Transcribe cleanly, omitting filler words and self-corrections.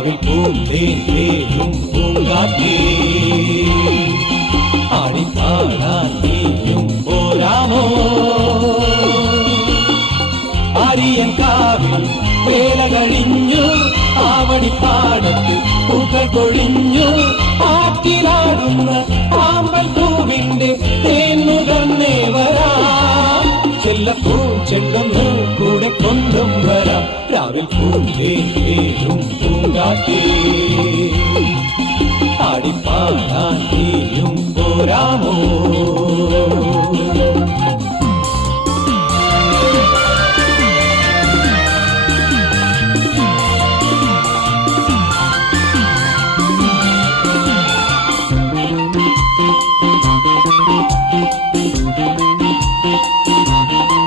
രാവിൽ പൂന്തേരും പൂങ്കാറ്റേ ആടിപ്പാടാൻ നീയും പോരാമോ ആരിയൻ കാവിൽ വേല കഴിഞ്ഞു ആവണിപ്പാടത്ത് പൂക്കൾ കൊഴിഞ്ഞു ആറ്റിലാടുന്ന ആമ്പൽ പൂവിന്റെ തേന്നുകന്നേ വരാം ചെല്ലപ്പൂ ചെണ്ടൊന്ന് കൂടെ കൊണ്ടും വരാം രാവിൽ പൂന്തേരും പൂങ്കാറ്റേ ആടിപ്പാടാൻ നീയും പോരാമോ